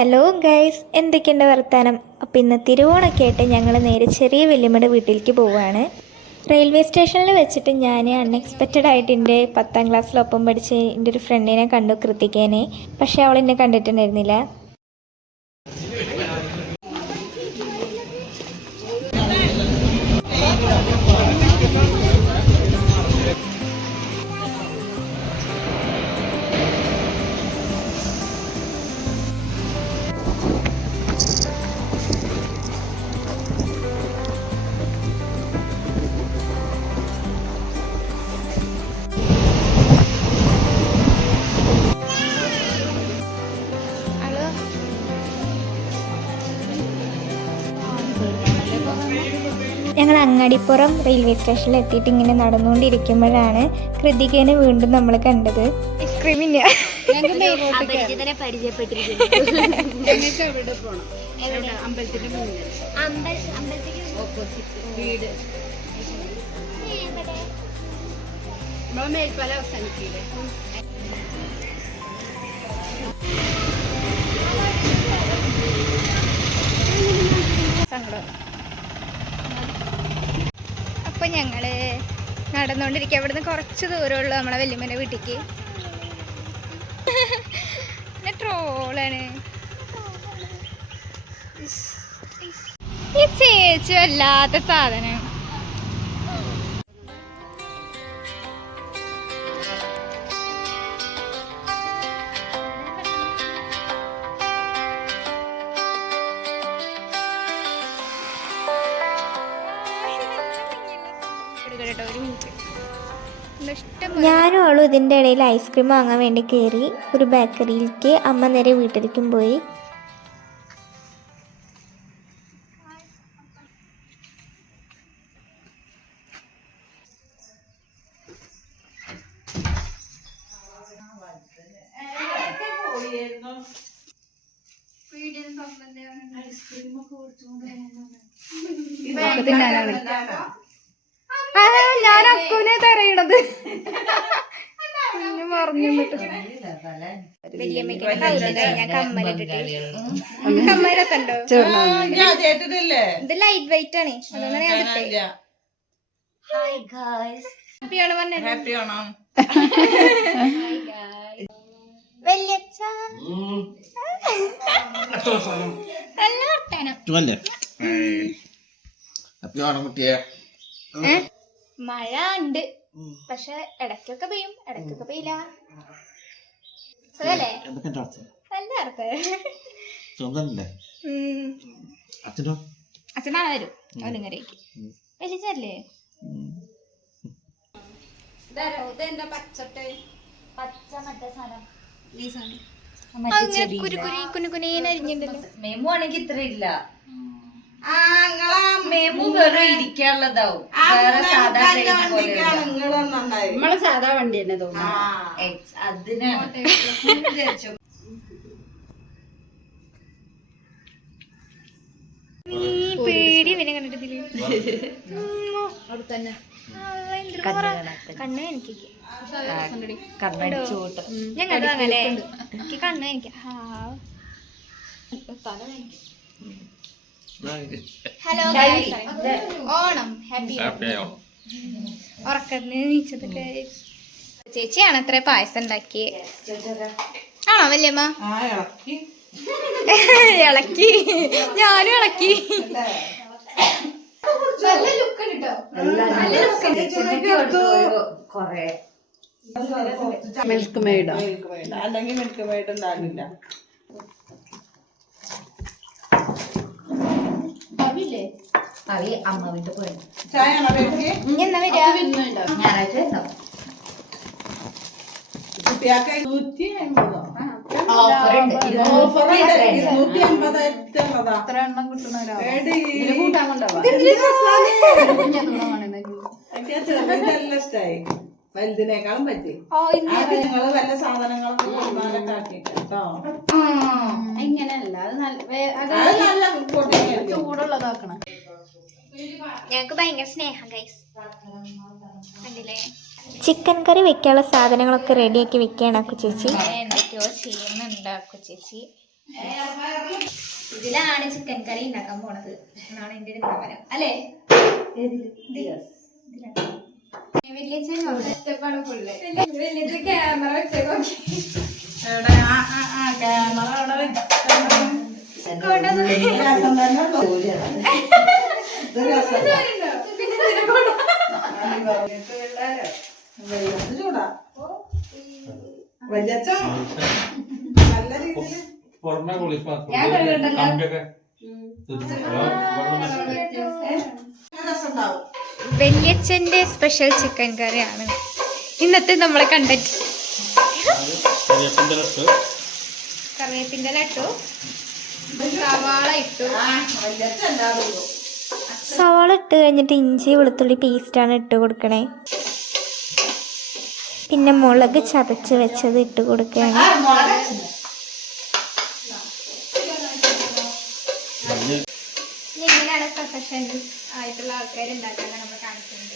Hello guys, എന്തൊക്കെയുണ്ട് വർത്താനം? അപ്പോൾ ഇന്ന് തിരുവോണമൊക്കെ ആയിട്ട് ഞങ്ങൾ നേരെ ചെറിയ വല്യമ്മയുടെ വീട്ടിലേക്ക് പോവുകയാണ്. റെയിൽവേ സ്റ്റേഷനിൽ വെച്ചിട്ട് ഞാൻ അൺഎക്സ്പെക്റ്റഡ് ആയിട്ട് എൻ്റെ 10ാം ക്ലാസ്സിലൊപ്പം പഠിച്ച് എൻ്റെ ഒരു ഫ്രണ്ടിനെ കണ്ടു, കൃത്തികേനെ. പക്ഷേ അവൾ എന്നെ കണ്ടിട്ടുണ്ടായിരുന്നില്ല. ഞങ്ങൾ അങ്ങാടിപ്പുറം റെയിൽവേ സ്റ്റേഷനിൽ എത്തിയിട്ട് ഇങ്ങനെ നടന്നുകൊണ്ടിരിക്കുമ്പോഴാണ് കൃതികേനെ വീണ്ടും നമ്മൾ കണ്ടത്. ഐസ്ക്രീമില്ല സങ്കടം. അപ്പോൾ ഞങ്ങൾ നടന്നുകൊണ്ടിരിക്കുക. അവിടുന്ന് കുറച്ച് ദൂരമുള്ളൂ നമ്മളെ വല്യമ്മേൻ്റെ വീട്ടിലേക്ക്. പിന്നെ ട്രോളാണ് ഈ ചേച്ചി, വല്ലാത്ത സാധനം. ഞാനും അവളും ഇതിൻ്റെ ഇടയിൽ ഐസ്ക്രീം വാങ്ങാൻ വേണ്ടി കയറി ഒരു ബേക്കറിയിലേക്ക്. അമ്മ നേരെ വീട്ടിലേക്കും പോയി. ഞാൻ അക്കുനെ തരയണത് പറഞ്ഞു. കമ്മലൊക്കെണ്ടോ? ഇത് ലൈറ്റ് വെയിറ്റ് ആണ്, അതുകൊണ്ടാണ് ഞാൻ ഹാപ്പി ആണോ? വല്യച്ഛ നല്ല വർത്താനം. മഴ ഉണ്ട്, പക്ഷെ ഇടയ്ക്കൊക്കെ പെയ്യും, ഇടയ്ക്കൊക്കെ പെയ്യില്ല. സുഖല്ലേ? നല്ല അച്ഛനാണ് വരും. അവനിങ്ങരേക്ക് വലിച്ചല്ലേ കുനുകുനേനരിഞ്ഞിട്ടുണ്ടല്ലോ. മെമു ആണെങ്കിൽ ഇത്ര ഇല്ല. മെമു വേറെ ഇരിക്കാനുള്ളതാവും. വേറെ സാധാ നമ്മളെ സാധാ വണ്ടി തന്നെ തോന്നുന്നു. അതിന് പേടി പിന്നെ കണ്ടിട്ടില്ല. കണ്ണ് എനിക്ക് ഞാൻ കണ്ടു അങ്ങനെ എനിക്ക് കണ്ണ് എനിക്ക്. ഹലോ ഓണം, ഹാപ്പി ഉറക്കത്തിന് നീച്ചതൊക്കെ. ചേച്ചിയാണ് അത്ര പായസം ഉണ്ടാക്കിയത്. ആണോ വല്യമ്മ? ഇളക്കി, ഞാനും ഇളക്കി. നല്ല ലുക്ക് ഉണ്ട് കേട്ടോ. മിൽക്ക് മെയ്ഡ് അല്ലെങ്കിൽ മിൽക്ക് മെയ്ഡ് ഉണ്ടാകില്ല. അമ്മ വീട്ടിൽ പോയി ചായ ഞായറാഴ്ച കുട്ടിയാക്ക് 250 ഇഷ്ടായി. വലുതിനേക്കാളും പറ്റി. നിങ്ങള് വല്ല സാധനങ്ങളൊക്കെ കേട്ടോ. ഇങ്ങനെയല്ല, ചൂടുള്ളതാക്കണം. ഞങ്ങക്ക് ഭയങ്കര സ്നേഹം ഗൈസ്. കണ്ടില്ലേ? ചിക്കൻ കറി വെക്കാനുള്ള സാധനങ്ങളൊക്കെ റെഡിയാക്കി വെക്കുകയാണ് അക്കു ചേച്ചി. എന്തൊക്കെയോ ചെയ്യുന്നുണ്ട് അക്കു ചേച്ചി. ഇതിലാണ് ചിക്കൻ കറി ഉണ്ടാക്കാൻ പോണത് എന്നാണ് എന്റെ ഒരു നിഗമനം അല്ലേ? ക്യാമറ വെച്ചേക്കോ ചൂടാ വലിയ നല്ല രീതിയിൽ വല്യച്ഛന്റെ സ്പെഷ്യൽ ചിക്കൻ കറിയാണ് ഇന്നത്തെ നമ്മളെ കണ്ടന്റ്. കറിവേപ്പിന്റെ ഇട്ടു, സവാള ഇട്ടു. സവാള ഇട്ട് കഴിഞ്ഞിട്ട് ഇഞ്ചി വെളുത്തുള്ളി പേസ്റ്റാണ് ഇട്ട് കൊടുക്കണേ. പിന്നെ മുളക് ചതച്ച് വെച്ചത് ഇട്ട് കൊടുക്കുകയാണ്. ഇങ്ങനെയാണ് പ്രൊഫഷണൽ ആയിട്ടുള്ള ആൾക്കാർ ഉണ്ടാക്കാൻ നമ്മൾ കാണിക്കുന്നത്.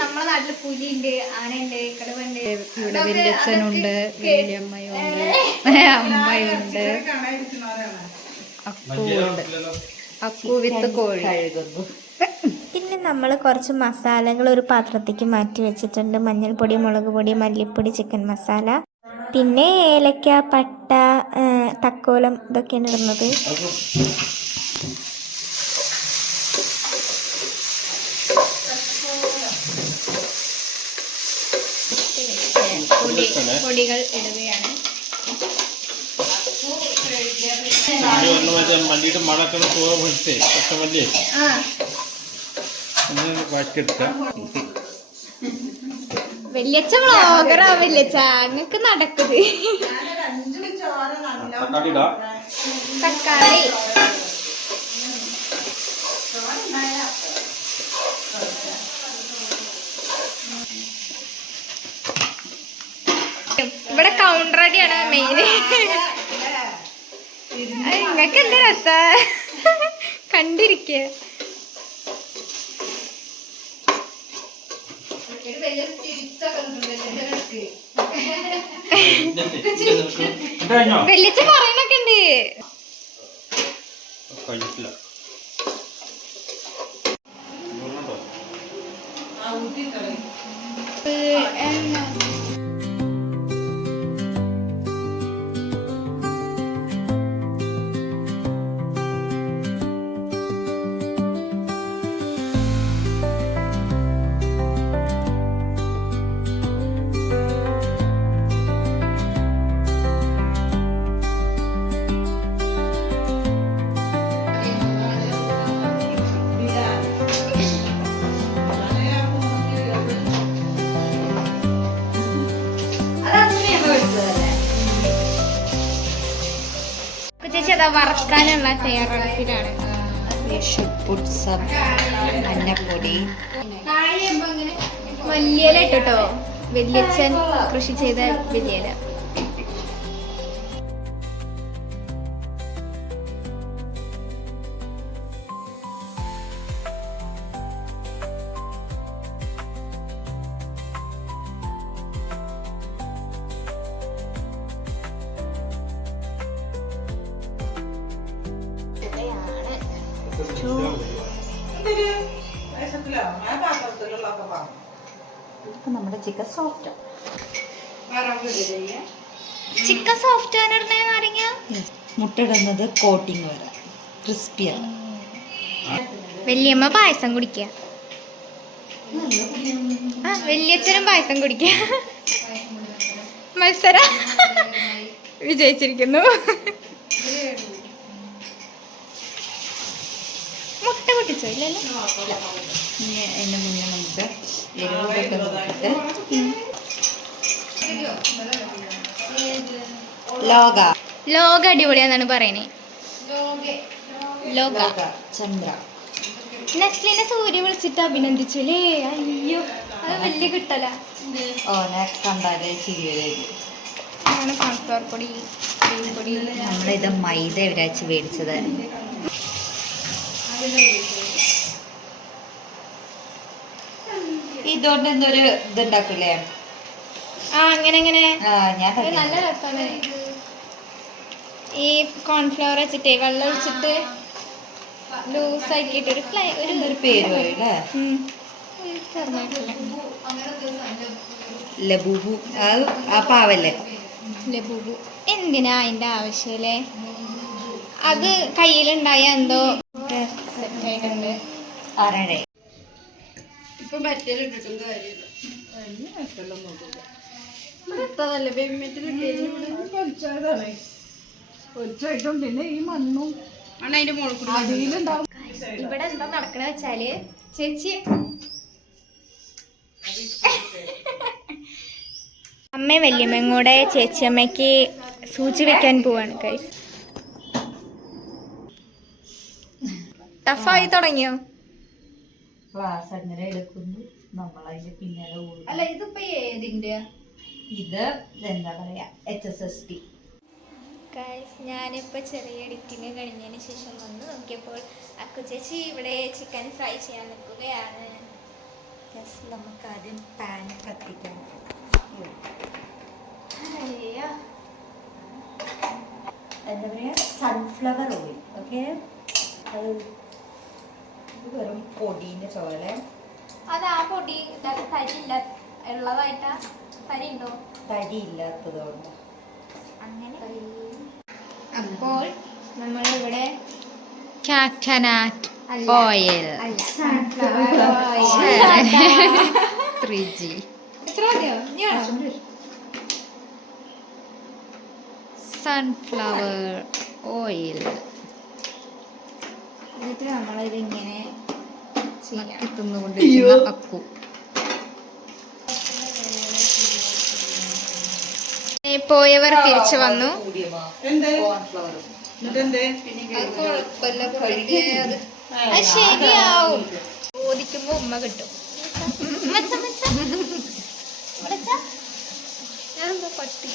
നമ്മളെ നാട്ടില് പുലിയുണ്ട്, ആനയുണ്ട്, കടുവണ്ട്, ഇവിടെ വല്യച്ഛനുണ്ട്, വല്യമ്മയുണ്ട്, അമ്മയുണ്ട്, അക്കുണ്ട്, അക്കു വിത്ത് കോഴി കഴുകുന്നു. പിന്നെ നമ്മൾ കുറച്ച് മസാലകൾ ഒരു പാത്രത്തേക്ക് മാറ്റി വെച്ചിട്ടുണ്ട്. മഞ്ഞൾപ്പൊടി, മുളക് പൊടി, മല്ലിപ്പൊടി, ചിക്കൻ മസാല, പിന്നെ ഏലക്ക, പട്ട, തക്കോലം ഇതൊക്കെയാണ് ഇടുന്നത്. പൊടികൾ ഇടുകയാണ്. വല്യച്ഛ വ്ളോഗറാ വല്യച്ഛ, അങ്ങക്ക് നടക്കുന്നത്. തക്കാളി ഇവിടെ കൗണ്ടർ അടിയാണ് മെയിന്. നിങ്ങക്ക് എന്താ രസ കണ്ടിരിക്ക. വല്യച്ഛ പറയണൊക്കെ ഉണ്ട്. ചേച്ചി അതാ വറക്കാനുള്ള തയ്യാറെടുപ്പിലാണ്. മഞ്ഞപ്പൊടി, വലിയല ഇട്ടോ, വല്യച്ഛൻ കൃഷി ചെയ്ത വലിയല. നമ്മുടെ ചിക്കൻ സോഫ്റ്റ്. ചിക്കൻ സോഫ്റ്റ് ഇടണേ നാരങ്ങ. മുട്ട ഇടുന്നത് കോട്ടിങ് വരെ ക്രിസ്പിയാണ്. വല്യമ്മ പായസം കുടിക്കുക. ആ വല്യച്ഛനും പായസം കുടിക്കുക. മത്സരം വിജയിച്ചിരിക്കുന്നു. മുട്ട പൊട്ടിച്ചോ? ഇല്ലല്ലോ. അതിന് മുന്നേ നമുക്ക് എരിവൊക്കെ നോക്കിയിട്ട് ലോക അടിപൊളിയാന്നാണ് പറയണേ. ലോക ചന്ദ്ര നെസ്ലിനെ സൂര്യ വിളിച്ചിട്ട് അഭിനന്ദിച്ചു അല്ലേ? അയ്യോ അത് വലിയ കിട്ടല. ഓനെ കണ്ടാലേ ചിരിവരേക്ക്. സൺഫ്ലവർ പൊടി, പൊടി. നമ്മളിത് മൈദ വിരാച്ച് മേടിച്ചതായിരുന്നു. ഇതുകൊണ്ട് എന്തൊരു ഇതുണ്ടാക്കൂലേ? അങ്ങനെ ഞാൻ ഇത് നല്ല രസമാണ്. ഈ കോൺഫ്ലവർ വെച്ചിട്ടേ വെള്ളം ഒഴിച്ചിട്ട് ലൂസ് ആക്കിയിട്ട് എന്തൊരു പേര് പറയൂല്ലേ? ലബൂബു. ആ പാവല്ലേ? ലബൂബു. എന്തിനാ അതിന്റെ ആവശ്യമല്ലേ? അത് കയ്യിലുണ്ടായ എന്തോ സെറ്റ് ആയിട്ടുണ്ട്. ആറേ ഇപ്പൊ മറ്റേലിട്ടിട്ടും കാര്യമില്ല. പൊരിച്ചായിട്ടും പിന്നെ ഈ മണ്ണും അതിന്റെ മുകളിൽ കൂടി അടിയിലുണ്ടാവും. ഇവിടെ എന്താ നടക്കണ വെച്ചാല് ചേച്ചി അമ്മയും വല്യമ്മയും കൂടെ ചേച്ചിയമ്മയ്ക്ക് സൂചി വെക്കാൻ പോവാണ് ഗൈസ്. ടഫായി തുടങ്ങിയോ? ക്ലാസ് അങ്ങനെ എടുക്കുന്നു, നമ്മളതിന്റെ പിന്നാലെ ഓടുന്നു. അല്ല ഇതിപ്പോ ഏതിന്റെ? ഇത് എന്താ പറയാ, HSST. ഗൈസ് ഞാനിപ്പോൾ ചെറിയ എഡിറ്റിങ് കഴിഞ്ഞതിന് ശേഷം വന്ന് നോക്കിയപ്പോൾ അക്കു ചേച്ചി ഇവിടെ ചിക്കൻ ഫ്രൈ ചെയ്യാൻ നിൽക്കുകയാണ്. നമുക്ക് ആദ്യം പാൻ കത്തിക്കണം. അയ്യോ, എന്താ പറയാ, സൺഫ്ലവർ ഓയിൽ. ഓക്കെ, അത് ഇത് വെറും പൊടീൻ്റെ ചോലെ. അത് ആ പൊടി തരില്ല ഉള്ളതായിട്ടാ? തരി ഉണ്ടോ? തരി ഇല്ലാത്തതുകൊണ്ട്. അങ്ങനെ അപ്പോൾ നമ്മളിവിടെ കാക്കനട്ട് അല്ല. Oil sunflower oil 3G. എത്ര മതിയോ? ഇനിയാണോ? സൺഫ്ലവർ ഓയിൽ എന്നിട്ട് നമ്മളിതിങ്ങനെ ചെയ്യാം. തിന്നുകൊണ്ടിരിക്കുന്ന അക്കു. പോയവർ തിരിച്ചു വന്നു. എന്തേ കോൺഫ്ലവർ. എന്നിട്ടെന്തേ? അത് ശരിയാവും. ചോദിക്കുമ്പോ ഉമ്മ കിട്ടും. ഞാനെന്തോ പട്ടി.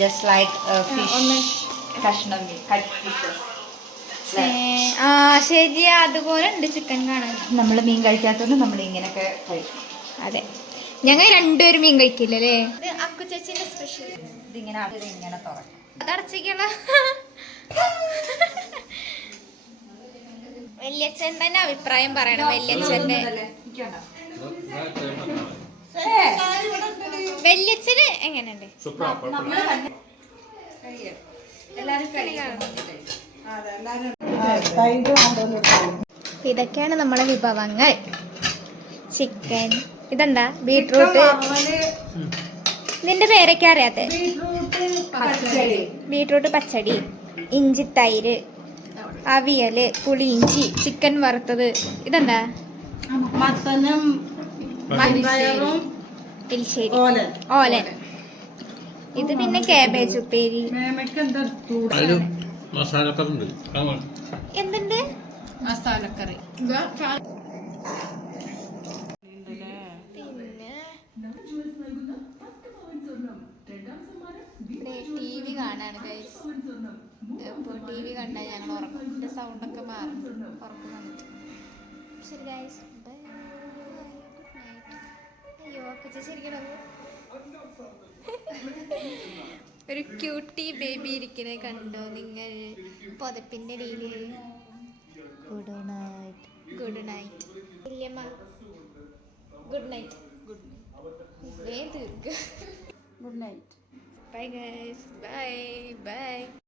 ജസ്റ്റ് ലൈക്ക് ഫിഷ് കഷ്ണം, കട്ട് ഫിഷസ്. ആ ശരിയാ, അതുപോലെ ഉണ്ട് ചിക്കൻ കാണാൻ. നമ്മൾ മീൻ കഴിക്കാത്തതുകൊണ്ട് നമ്മൾ ഇങ്ങനെയൊക്കെ കഴിക്കും. അതെ, ഞങ്ങൾ രണ്ടുപേരും മീൻ കഴിക്കില്ലല്ലേ. ഇത് അക്കു ചേച്ചിന്റെ സ്പെഷ്യൽ. ഇതിങ്ങനെ ഇങ്ങനെ തുറക്കും. അതടച്ചിക്കണ വല്യച്ഛൻ തന്നെ അഭിപ്രായം പറയണം. വല്യച്ഛന്റെ വല്യച്ഛന് എങ്ങനെയുണ്ട്? ഇതൊക്കെയാണ് നമ്മളെ വിഭവങ്ങൾ. ചിക്കൻ, ഇതെന്താ ബീട്രൂട്ട്. നിന്റെ പേരൊക്കെ അറിയാത്തെ? ബീട്രൂട്ട് പച്ചടി, ഇഞ്ചി തൈര്, അവിയല്, പുളിയിഞ്ചി, ചിക്കൻ വറുത്തത്. ഇതെന്താ? മത്തനും പയറും എലിശ്ശേരി, ഓലൻ. ഓലൻ. ഇത് പിന്നെ കാബേജ് ഉപ്പേരി. മേമയ്ക്ക് എന്താ ചൂട്? എന്തുണ്ട്? മസാലക്കറി. പിന്നെ TV കാണാണ് ഗൈസ്. ഇപ്പോൾ TV കണ്ടാൽ ഞങ്ങൾ ഉറക്കത്തിന്റെ സൗണ്ടൊക്കെ മാറും. ഉറക്കം വന്നിട്ട്. ശരി ഗൈസ്, ബൈ, ഗുഡ് നൈറ്റ്. അയ്യോ അക്കച്ച ശരിക്കണം. ഒരു ക്യൂട്ടി ബേബി ഇരിക്കുന്നത് കണ്ടോ നിങ്ങൾ? പുതപ്പിന്റെ ഇടയില്. Good night. ഗുഡ് നൈറ്റ് വല്യമ്മ. Good night. വേഗം തീർക്കുക. Good night. Bye guys, bye bye.